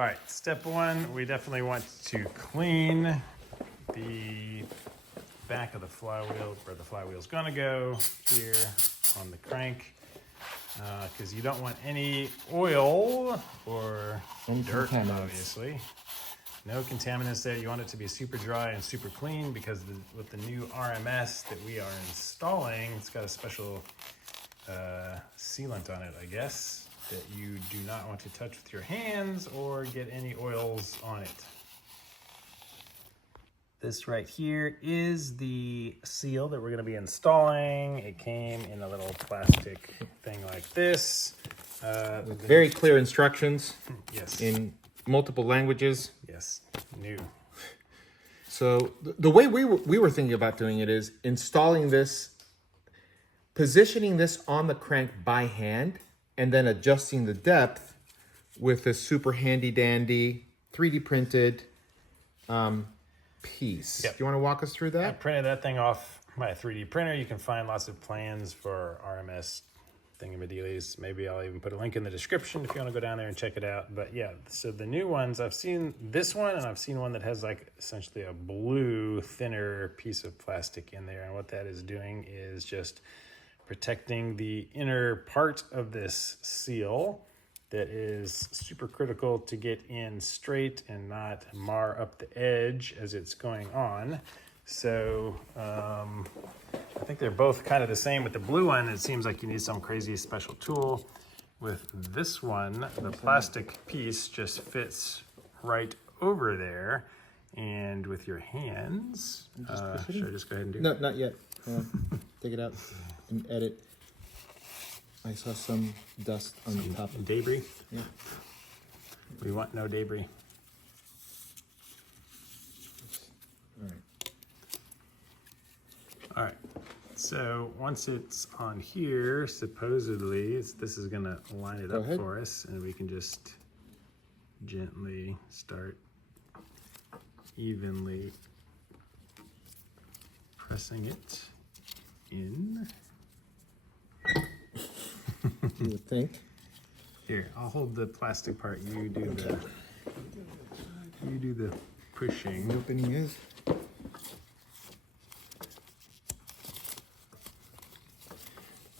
All right, step one, we definitely want to clean the back of the flywheel, where the flywheel's gonna go here on the crank, because you don't want any oil or dirt, obviously. No contaminants there. You want it to be super dry and super clean, because with the new RMS that we are installing, it's got a special sealant on it, I guess, that you do not want to touch with your hands or get any oils on it. This right here is the seal that we're going to be installing. It came in a little plastic thing like this. With very clear instructions. Yes. In multiple languages. Yes, new. So the way we were thinking about doing it is installing this, positioning this on the crank by hand, and then adjusting the depth with a super handy dandy 3D printed piece. Yep. Do you want to walk us through that? I printed that thing off my 3D printer. You can find lots of plans for RMS thingamadeelies. Maybe I'll even put a link in the description if you want to go down there and check it out. But yeah, so the new ones, I've seen this one, and I've seen one that has like essentially a blue, thinner piece of plastic in there. And what that is doing is just protecting the inner part of this seal that is super critical to get in straight and not mar up the edge as it's going on. So I think they're both kind of the same. With the blue one, it seems like you need some crazy special tool. With this one, the plastic piece just fits right over there. And with your hands, should I just go ahead and do it? No, not yet. Take it out and edit. I saw some dust on the top. Debris? Yeah. We want no debris. All right. All right. So once it's on here, supposedly, this is going to line it up for us, and we can just gently start evenly pressing it in. You would think. Here, I'll hold the plastic part. You do the pushing. The opening is.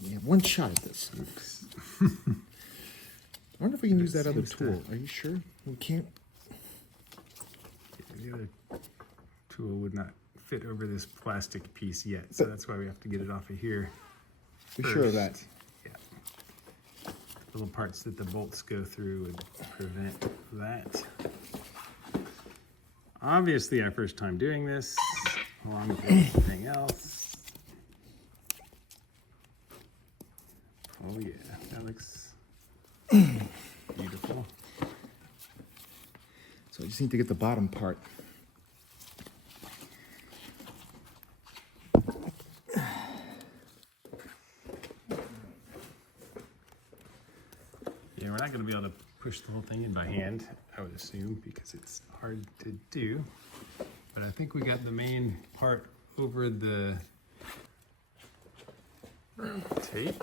We have one shot at this. Oops. I wonder if we can use that other tool. Are you sure? We can't. The other tool would not fit over this plastic piece yet, so that's why we have to get it off of here. Be sure of that. Yeah. Little parts that the bolts go through would prevent that. Obviously, our first time doing this, along with everything else. Oh yeah, that looks beautiful. So I just need to get the bottom part. Yeah, we're not going to be able to push the whole thing in by hand, I would assume, because it's hard to do. But I think we got the main part over the tape.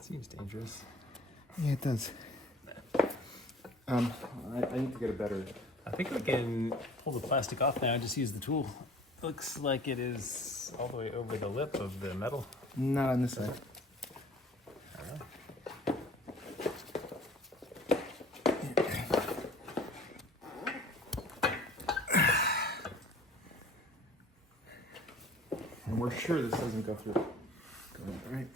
Seems dangerous. Yeah, it does. I need to get a better. I think we can pull the plastic off now and just use the tool. Looks like it is all the way over the lip of the metal. Not on this side. And we're sure this doesn't go through. Go ahead, right?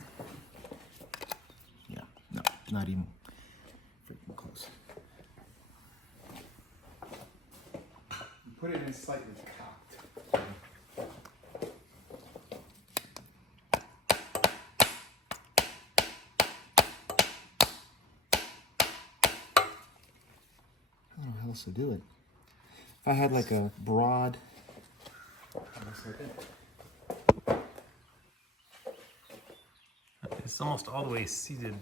Yeah, no, not even freaking close. Put it in slightly cocked. I don't know how else to do it. If I had like a broad. It's almost all the way seated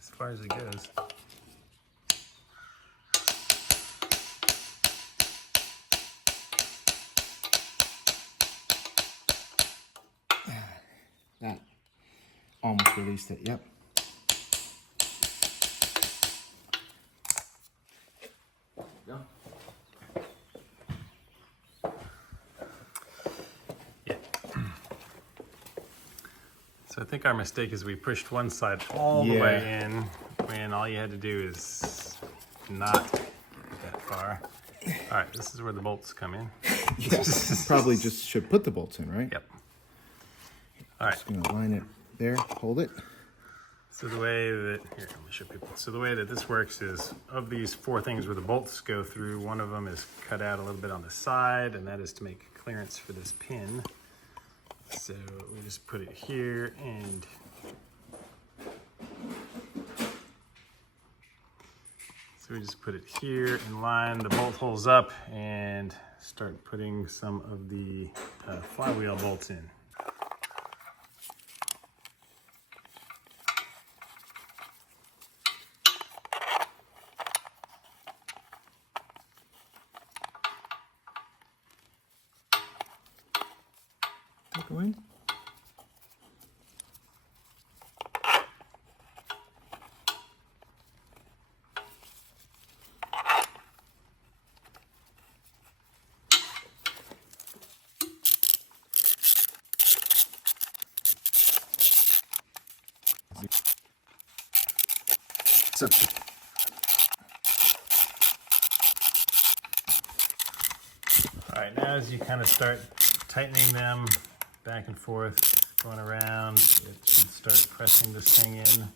as far as it goes. That. Almost released it, yep. Yeah. So I think our mistake is we pushed one side all the way in when all you had to do is not get that far. All right, this is where the bolts come in. Yes, probably just should put the bolts in, right? Yep. All right. Just gonna line it there, hold it. So the way that, here, let me show people. So the way that this works is, of these 4 things where the bolts go through, one of them is cut out a little bit on the side, and that is to make clearance for this pin. So we just put it here, and so we just put it here and line the bolt holes up and start putting some of the flywheel bolts in. Go in. So, all right, now as you kind of start tightening them back and forth, going around, it should start pressing this thing in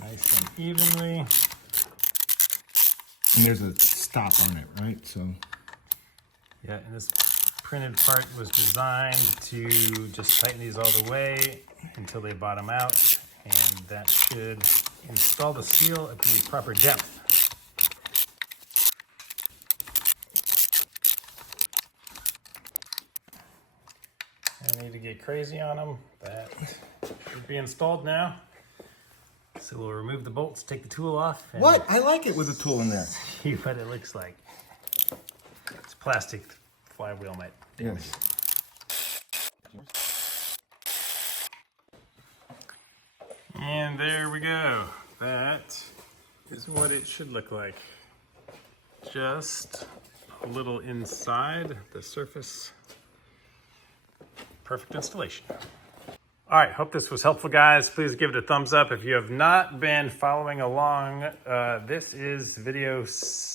nice and evenly. And there's a stop on it, right? So yeah, and this printed part was designed to just tighten these all the way until they bottom out, and that should install the seal at the proper depth. I need to get crazy on them. That should be installed now. So we'll remove the bolts, take the tool off. And what? I like it with a tool in there. see what it looks like. It's plastic flywheel might damage. And there we go. That is what it should look like. Just a little inside the surface. Perfect installation. All right, hope this was helpful, guys. Please give it a thumbs up. If you have not been following along, this is video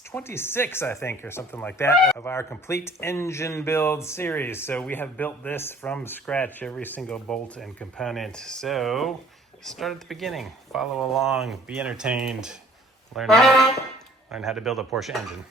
26, I think, or something like that, of our complete engine build series. So we have built this from scratch, every single bolt and component. So start at the beginning, follow along, be entertained, learn how to build a Porsche engine.